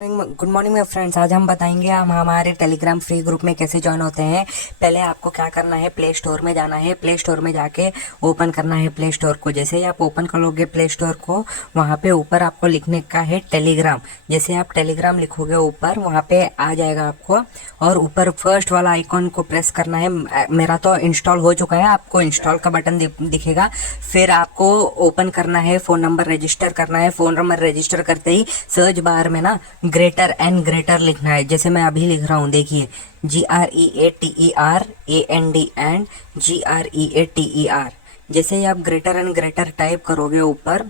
Good morning मेरे friends. आज हम बताएंगे हम हमारे टेलीग्राम फ्री ग्रुप में कैसे ज्वाइन होते हैं। पहले आपको क्या करना है, प्ले स्टोर में जाना है। प्ले स्टोर में जाके ओपन करना है प्ले स्टोर को। जैसे ही आप ओपन करोगे प्ले स्टोर को, वहाँ पे ऊपर आपको लिखने का है टेलीग्राम। जैसे आप टेलीग्राम लिखोगे ऊपर, वहाँ पे आ जाएगा आपको, और ऊपर फर्स्ट वाला आइकॉन को प्रेस करना है। मेरा तो इंस्टॉल हो चुका है, आपको इंस्टॉल का बटन दिखेगा। फिर आपको ओपन करना है, फ़ोन नंबर रजिस्टर करना है। फ़ोन नंबर रजिस्टर करते ही सर्च बार में ना ग्रेटर एंड ग्रेटर लिखना है। जैसे मैं अभी लिख रहा हूँ, देखिए, GREATERAND एंड GREATER। जैसे ही आप ग्रेटर एंड ग्रेटर टाइप करोगे ऊपर,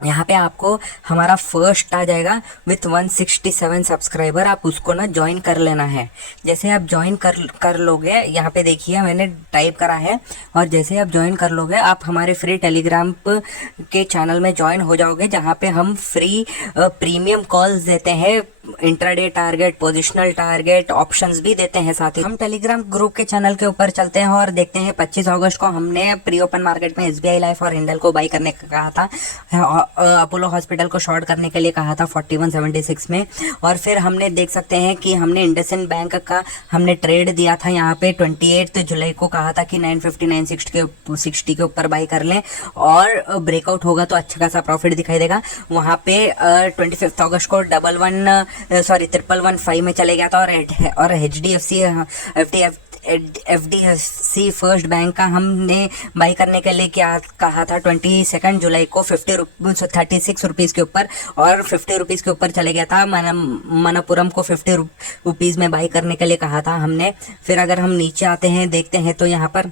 यहाँ पे आपको हमारा फर्स्ट आ जाएगा विथ 167 सब्सक्राइबर। आप उसको ना ज्वाइन कर लेना है। जैसे आप ज्वाइन कर लोगे, यहाँ पे देखिए मैंने टाइप करा है, और जैसे आप ज्वाइन कर लोगे, आप हमारे फ्री टेलीग्राम के चैनल में ज्वाइन हो जाओगे, जहाँ पे हम फ्री प्रीमियम कॉल्स देते हैं, intraday target, positional target options भी देते हैं साथ ही। हम टेलीग्राम ग्रुप के चैनल के ऊपर चलते हैं और देखते हैं 25 अगस्त को हमने प्री ओपन मार्केट में SBI लाइफ और हिंडल को बाई करने का कहा था। अपोलो हॉस्पिटल को शॉर्ट करने के लिए कहा था 4176 में। और फिर हमने देख सकते हैं कि हमने इंडसइंड बैंक का हमने ट्रेड दिया था। यहाँ पे 28 जुलाई को कहा था कि 950 960 के ऊपर बाई कर लें, और ब्रेकआउट होगा तो अच्छा खासा प्रॉफिट दिखाई देगा। वहाँ पे 25 अगस्त को 1115 में चले गया था। और HDFC फर्स्ट बैंक का हमने बाई करने के लिए क्या कहा था 22 जुलाई को 36 रुपीज़ के ऊपर, और 50 रुपीज़ के ऊपर चले गया था। मनपुरम को 50 रुपीज़ में बाई करने के लिए कहा था हमने। फिर अगर हम नीचे आते हैं, देखते हैं, तो यहाँ पर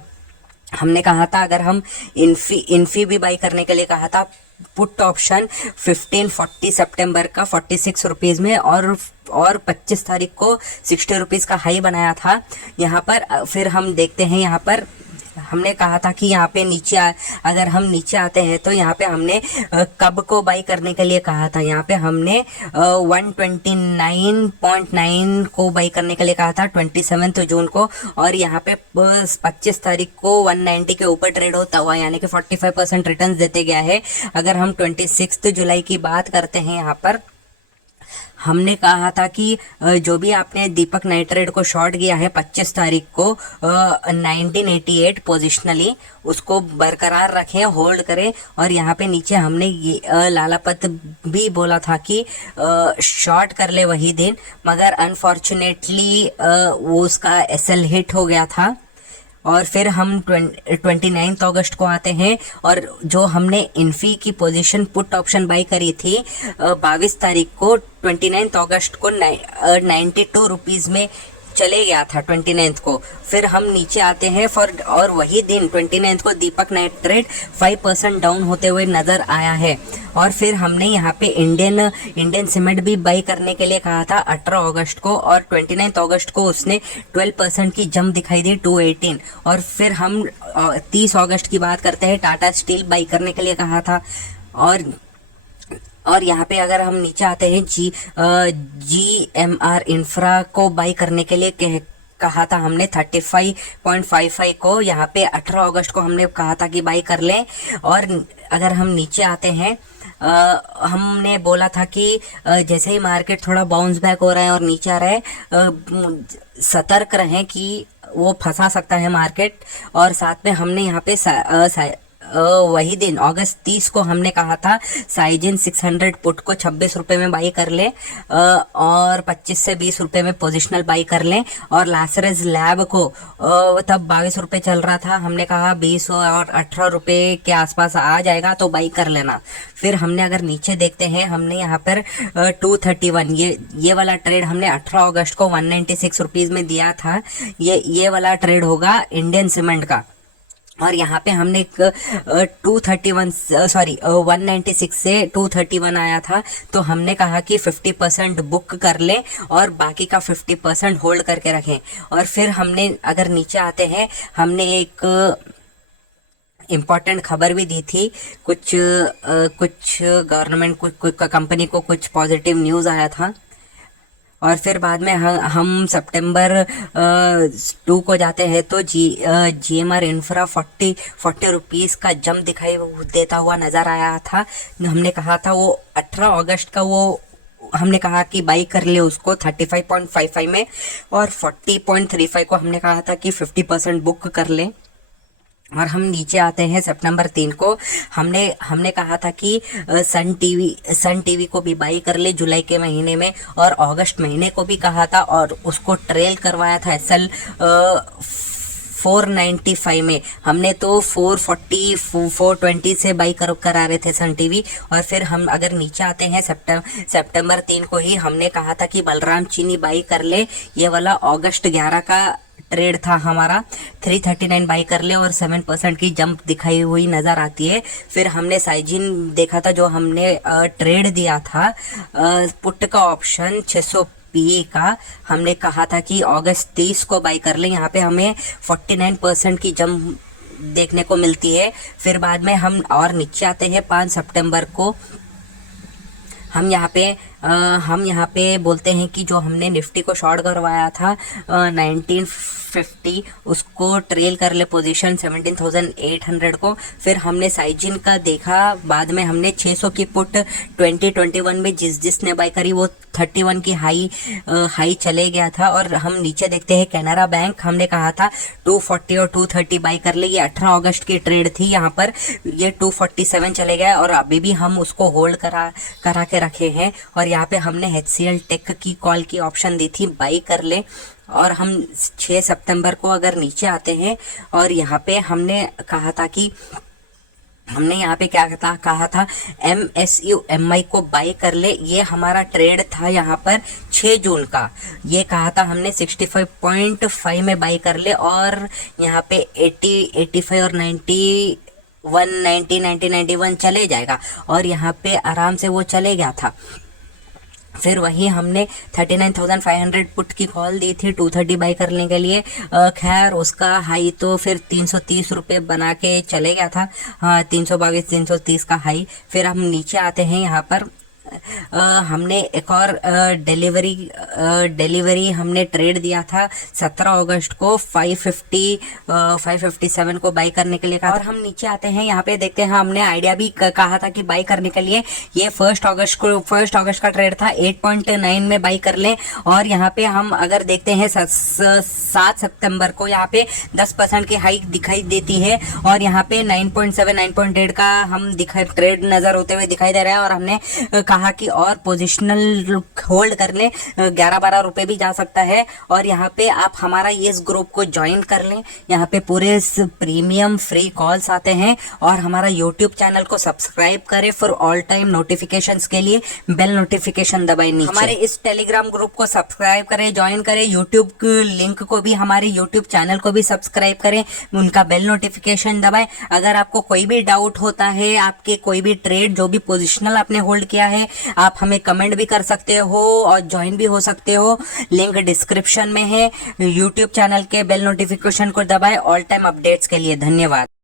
हमने कहा था अगर हम इन्फी भी बाई करने के लिए कहा था, पुट ऑप्शन 1540 सितंबर का 46 रुपीज़ में, और 25 तारीख को 60 रुपीज़ का हाई बनाया था यहाँ पर। फिर हम देखते हैं, यहाँ पर हमने कहा था कि यहाँ पे अगर हम नीचे आते हैं तो यहाँ पे हमने कब को बाई करने के लिए कहा था। यहाँ पे हमने 129.9 को बाई करने के लिए कहा था 27 जून को, और यहाँ पे 25 तारीख को 190 के ऊपर ट्रेड होता हुआ, यानी कि 45% रिटर्न देते गया है। अगर हम 26 जुलाई की बात करते हैं, यहाँ पर हमने कहा था कि जो भी आपने दीपक नाइट्रेट को शॉर्ट किया है 25 तारीख को 1988 पोजिशनली, उसको बरकरार रखें, होल्ड करें। और यहाँ पे नीचे हमने ये लालापत भी बोला था कि शॉर्ट कर ले वही दिन, मगर अनफॉर्चुनेटली वो उसका SL हिट हो गया था। और फिर हम 29 अगस्त को आते हैं, और जो हमने इन्फी की पोजीशन पुट ऑप्शन बाई करी थी 22 तारीख को, 29 अगस्त को 92 रुपीज़ में चले गया था 29 को। फिर हम नीचे आते हैं और वही दिन 29 को दीपक नाइट्रेट 5% डाउन होते हुए नज़र आया है। और फिर हमने यहाँ पे इंडियन सीमेंट भी बाई करने के लिए कहा था 18 अगस्त को, और 29 अगस्त को उसने 12% की जंप दिखाई दी 218। और फिर हम 30 अगस्त की बात करते हैं, टाटा स्टील बाई करने के लिए कहा था। और यहाँ पे अगर हम नीचे आते हैं, GMR इंफ्रा को बाई करने के लिए कहा था हमने 35.55 को। यहाँ पे 18 अगस्त को हमने कहा था कि बाई कर लें। और अगर हम नीचे आते हैं, हमने बोला था कि जैसे ही मार्केट थोड़ा बाउंस बैक हो रहा है और नीचे आ रहा है, सतर्क रहें कि वो फंसा सकता है मार्केट। और साथ में हमने यहाँ पे वही दिन अगस्त 30 को हमने कहा था साइजिन 600 पुट को 26 रुपये में बाई कर लें, और 25 से 20 रुपये में पोजिशनल बाई कर लें। और लासरस लैब को तब 22 रुपये चल रहा था, हमने कहा 20 और 18 रुपये के आसपास आ जाएगा तो बाई कर लेना। फिर हमने अगर नीचे देखते हैं, हमने यहाँ पर 231 ये वाला ट्रेड हमने 18 अगस्त को 196 रुपीज़ में दिया था। ये वाला ट्रेड होगा इंडियन सीमेंट का। और यहाँ पे हमने 196 से 231 आया था, तो हमने कहा कि 50% बुक कर लें और बाकी का 50% होल्ड करके रखें। और फिर हमने अगर नीचे आते हैं, हमने एक इम्पॉर्टेंट खबर भी दी थी, कुछ गवर्नमेंट कुछ कंपनी को कुछ पॉजिटिव न्यूज़ आया था। और फिर बाद में हम सितंबर 2 को जाते हैं तो GMR इंफ्रा 40 रुपीज़ का जंप दिखाई देता हुआ नज़र आया था। हमने कहा था वो 18 अगस्त का वो हमने कहा कि बाई कर ले उसको 35.55 में, और 40.35 को हमने कहा था कि 50% बुक कर ले। और हम नीचे आते हैं सितंबर 3 को, हमने कहा था कि सन टीवी को भी बाई कर ले जुलाई के महीने में, और अगस्त महीने को भी कहा था, और उसको ट्रेल करवाया था SL 495 में। हमने तो 440 420 से बाई करा रहे थे सन टीवी। और फिर हम अगर नीचे आते हैं सितंबर 3 को ही हमने कहा था कि बलराम चीनी बाई कर ले, ये वाला अगस्त 11 का ट्रेड था हमारा, 339 बाई कर ले और 7% की जंप दिखाई हुई नज़र आती है। फिर हमने साइजिन देखा था, जो हमने ट्रेड दिया था पुट का ऑप्शन 600 PE का, हमने कहा था कि अगस्त 30 को बाई कर ले। यहाँ पे हमें 49% की जंप देखने को मिलती है। फिर बाद में हम और नीचे आते हैं 5 सितंबर को, हम यहाँ पे बोलते हैं कि जो हमने निफ्टी को शॉर्ट करवाया था 1950, उसको ट्रेल कर ले पोजीशन 17,800 को। फिर हमने साइजिन का देखा, बाद में हमने 600 की पुट 2021 में जिसने बाई करी वो 31 की हाई चले गया था। और हम नीचे देखते हैं कैनरा बैंक, हमने कहा था 240 और 230 बाई कर ले, ये 18 अगस्त की ट्रेड थी। यहाँ पर ये 247 चले गए और अभी भी हम उसको होल्ड करा के रखे हैं। और यहाँ पे हमने HCL टेक की कॉल की ऑप्शन दी थी बाई कर ले। और हम 6 सितंबर को अगर नीचे आते हैं, और यहाँ पे हमने कहा था कि हमने यहाँ पे क्या कहा था MSUMI को बाई कर ले, ये हमारा ट्रेड था यहाँ पर 6 जून का। ये कहा था हमने 65.5 में बाई कर ले, और यहाँ पे 80 85 और 90 91 चले जाएगा, और यहाँ पे आराम से वो चले गया था। फिर वही हमने 39,500 पुट की कॉल दी थी 230 बाई करने के लिए। खैर उसका हाई तो फिर 330 रुपये बना के चले गया था, 322 330 का हाई। फिर हम नीचे आते हैं, यहाँ पर हमने एक और डिलीवरी हमने ट्रेड दिया था 17 अगस्त को 557 को बाई करने के लिए कहा। और हम नीचे आते हैं, यहाँ पे देखते हैं हमने आइडिया भी कहा था कि बाई करने के लिए। ये 1 अगस्त का ट्रेड था, 8.9 में बाई कर लें। और यहाँ पे हम अगर देखते हैं 7 सितंबर को यहाँ पे 10% की हाइक दिखाई देती है, और यहाँ पे 9.7 9.8 का हम ट्रेड नजर होते हुए दिखाई दे रहा है। और हमने कहा कि और पोजिशनल होल्ड कर लें, 11-12 रुपए भी जा सकता है। और यहाँ पे आप हमारा ये ग्रुप को ज्वाइन कर लें, यहाँ पे पूरे प्रीमियम फ्री कॉल्स आते हैं। और हमारा यूट्यूब चैनल को सब्सक्राइब करें फॉर ऑल टाइम नोटिफिकेशंस के लिए, बेल नोटिफिकेशन दबाएं नीचे। हमारे इस टेलीग्राम ग्रुप को सब्सक्राइब करें, ज्वाइन करें। यूट्यूब लिंक को भी, हमारे यूट्यूब चैनल को भी सब्सक्राइब करें, उनका बेल नोटिफिकेशन दबाएं। अगर आपको कोई भी डाउट होता है, आपके कोई भी ट्रेड जो भी पोजिशनल आपने होल्ड किया है, आप हमें कमेंट भी कर सकते हो और ज्वाइन भी हो सकते हो। लिंक डिस्क्रिप्शन में है। यूट्यूब चैनल के बेल नोटिफिकेशन को दबाएं ऑल टाइम अपडेट्स के लिए। धन्यवाद।